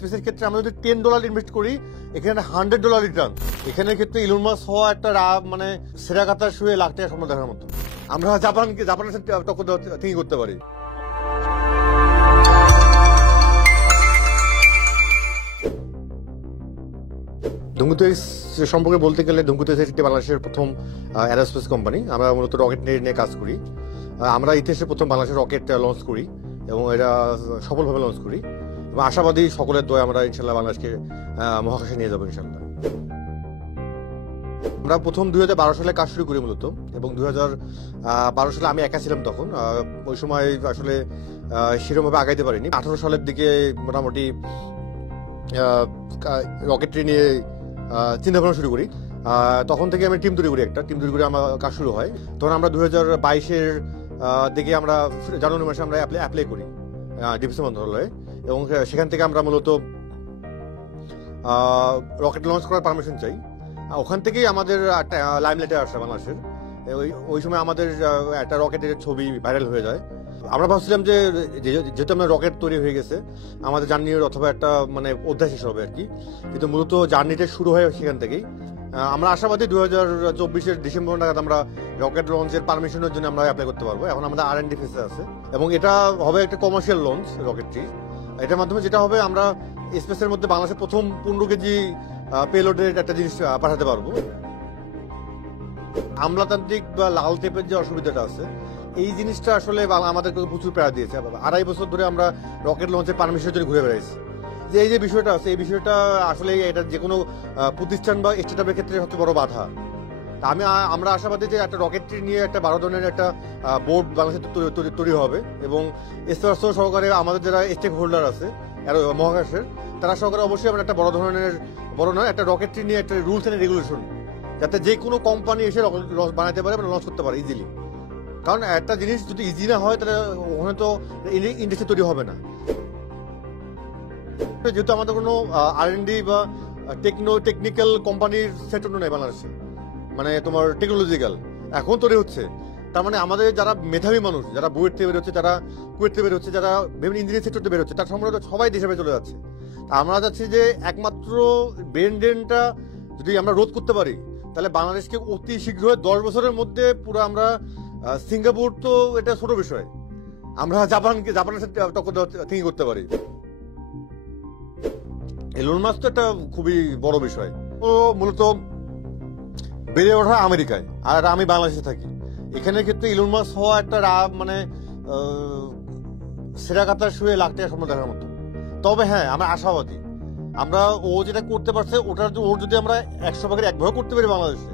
স্পেসের ক্ষেত্রে আমরা যদি $10 ইনভেস্ট করি, এখানে $100 রিটার্ন। এখানের ক্ষেত্রে ইলন মাস্ক হওয়া একটা মানে সেরা কাতার শুয়ে লাখ টাকা স্বপ্ন দেখার মতো। আমরা জাপানের সাথে টক্কর থিঙ্ক করতে পারি। ধুমকেতু এক্স সম্পর্কে বলতে গেলে, ধুমকেতু এক্স একটি বাংলাদেশের প্রথম অ্যারোস্পেস কোম্পানি। আমরা মূলত রকেট নিয়ে কাজ করি। আমরা ইতিহাসে প্রথম বাংলাদেশের রকেট লঞ্চ করি এবং এটা সফলভাবে লঞ্চ করি এবং আশাবাদী সকলের দোয়া আমরা ইনশাল্লাহ বাংলাদেশকে মহাকাশে নিয়ে যাবো ইনশাল্লাহ। আমরা প্রথম 2012 সালে কাজ শুরু করি মূলত, এবং 2012 সালে আমি একা ছিলাম তখন। ওই সময় আসলে সেরকমভাবে আগাইতে পারিনি। 18 সালের দিকে মোটামুটি রকেটরি নিয়ে চিন্তা ভাবনা শুরু করি। তখন থেকে আমি টিম তৈরি করি, একটা টিম তৈরি করে আমার কাজ শুরু হয়। তখন আমরা 2022-এর দিকে আমরা জানুয়ারি মাসে আমরা অ্যাপ্লাই করি ডিফেন্স মন্ত্রণালয়ে, এবং সেখান থেকে আমরা মূলত রকেট লঞ্চ করার পারমিশন চাই। ওখান থেকেই আমাদের একটা লাইমলাইটে আসে বাংলাদেশের। ওই সময় আমাদের একটা রকেটের ছবি ভাইরাল হয়ে যায়। আমরা ভাবছিলাম যে যেহেতু আমরা রকেট তৈরি হয়ে গেছে, আমাদের জার্নির অথবা একটা মানে অধ্যায় শেষ হবে আর কি, কিন্তু মূলত জার্নিটা শুরু হয় সেখান থেকেই। আমরা আশাবাদী 2024-এর ডিসেম্বর নাগাদ আমরা রকেট লঞ্চের পারমিশনের জন্য আমরা অ্যাপ্লাই করতে পারবো। এখন আমাদের R&D ফেজে আছে এবং এটা হবে একটা কমার্শিয়াল লঞ্চ রকেটটি। এটার মাধ্যমে যেটা হবে, আমরা স্পেসের মধ্যে বাংলাদেশের প্রথম 15 কেজি পেলোডের একটা জিনিস পাঠাতে পারবো। আমলাতান্ত্রিক বা লাল টেপের যে অসুবিধাটা আছে, এই জিনিসটা আসলে আমাদেরকে প্রচুর প্রেরণা দিয়েছে। 2.5 বছর ধরে আমরা রকেট লঞ্চের পারমিশনের জন্য ঘুরে বেড়াইছি। যে এই যে বিষয়টা আছে, এই বিষয়টা আসলে এটা যে কোনো প্রতিষ্ঠান বা স্টার্টআপের ক্ষেত্রে সবচেয়ে বড় বাধা। আমরা আশাবাদী যে একটা রকেটটি নিয়ে একটা 12 ধরনের একটা বোর্ড বাংলাদেশে তৈরি হবে, এবং স্পষ্ট সহকারে আমাদের যারা স্টেক হোল্ডার আছে মহাকাশের, তারা সহকারে অবশ্যই আমরা একটা বড় নয় একটা রকেটটি নিয়ে একটা রুলস এন্ড রেগুলেশন, যাতে যে কোনো কোম্পানি এসে বানাতে পারে, লঞ্চ করতে পারে ইজিলি। কারণ একটা জিনিস যদি ইজি না হয়, তাহলে ওখানে তো ইন্ডাস্ট্রি তৈরি হবে না। যেহেতু আমাদের কোনো R&D বা টেকনিক্যাল কোম্পানির সেক্টর নেই বাংলাদেশে, মানে তোমার টেকনোলজিক্যাল এখন তৈরি হচ্ছে। তার মানে আমাদের যারা মেধাবী মানুষ, যারা বুয়েট থেকে বের হচ্ছে, যারা কুয়েট থেকে বের হচ্ছে, যারা বিভিন্ন ইঞ্জিনিয়ারিং সেক্টর থেকে বের হচ্ছে, তার সম্পর্কে সবাই দেশে চলে যাচ্ছে। আমরা যাচ্ছি যে একমাত্র ব্রেন ড্রেনটা যদি আমরা রোধ করতে পারি, তাহলে বাংলাদেশকে অতি শীঘ্র 10 বছরের মধ্যে পুরো আমরা সিঙ্গাপুর, তো এটা ছোট বিষয়, আমরা জাপানের সাথে টক্কর থিঙ্ক করতে পারি। ইলন মাস্ক তো একটা খুবই বড় বিষয়। ও মূলত বেড়ে ওঠা আমেরিকায়, আর আমি বাংলাদেশে থাকি। এখানের ক্ষেত্রে ইলন মাস্ক হওয়া একটা মানে সেরা কাতার শুয়ে লাখ টাকা স্বপ্ন দেখার মতো। তবে হ্যাঁ, আমরা আশাবাদী, আমরা ও যেটা করতে পারছে ওর যদি আমরা 100 ভাগের 1 ভাগ করতে পারি বাংলাদেশে,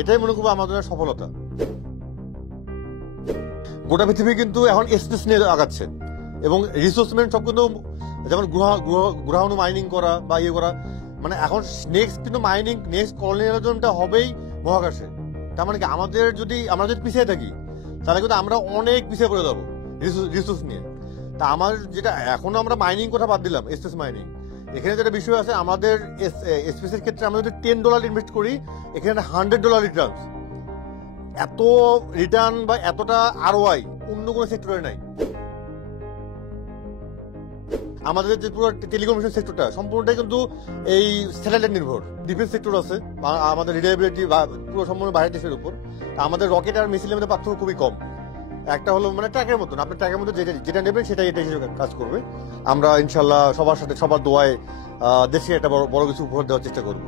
এটাই মনে করবো আমাদের সফলতা। গোটা পৃথিবী কিন্তু এখন স্পেস নিয়ে আগাচ্ছে, এবং রিসোর্সমেন্ট সব কিন্তু, যেমন গ্রহাণু মাইনিং করা বা ইয়ে করা, মানে এখন নেক্সট কিন্তু মাইনিং, নেক্সট কলোনিয়ালিজমটা হবেই মহাকাশে। তার মানে কি আমরা যদি পিছিয়ে থাকি, তাহলে কিন্তু আমরা অনেক পিছিয়ে পড়ে যাবো রিসোর্স নিয়ে। তা আমার যেটা এখনো আমরা মাইনিং কথা বাদ দিলাম, স্পেস মাইনিং, এখানে যেটা বিষয় আছে, আমাদের স্পেসের ক্ষেত্রে আমরা যদি $10 ইনভেস্ট করি, এখানে $100 রিটার্ন। এত রিটার্ন বা এতটা ROI অন্য কোনো সেক্টরে নাই। আমাদের যে পুরো টেলিকমিউনিকেশন সেক্টরটা সম্পূর্ণটাই কিন্তু এই স্যাটেলাইট নির্ভর। ডিফেন্স সেক্টর আছে, আমাদের রিলায়েবিলিটি পুরো সম্পূর্ণ বাইরের দেশের উপর। আমাদের রকেট আর মিসাইলের মধ্যে পার্থক্য খুবই কম। একটা হলো মানে ট্র্যাকের মতন, আপনার ট্র্যাকের মধ্যে যেটা নেবেন সেটাই এটা হিসেবে কাজ করবে। আমরা ইনশাল্লাহ সবার সাথে, সবার দোয়ায় দেশে একটা বড় কিছু উপহার দেওয়ার চেষ্টা করবো।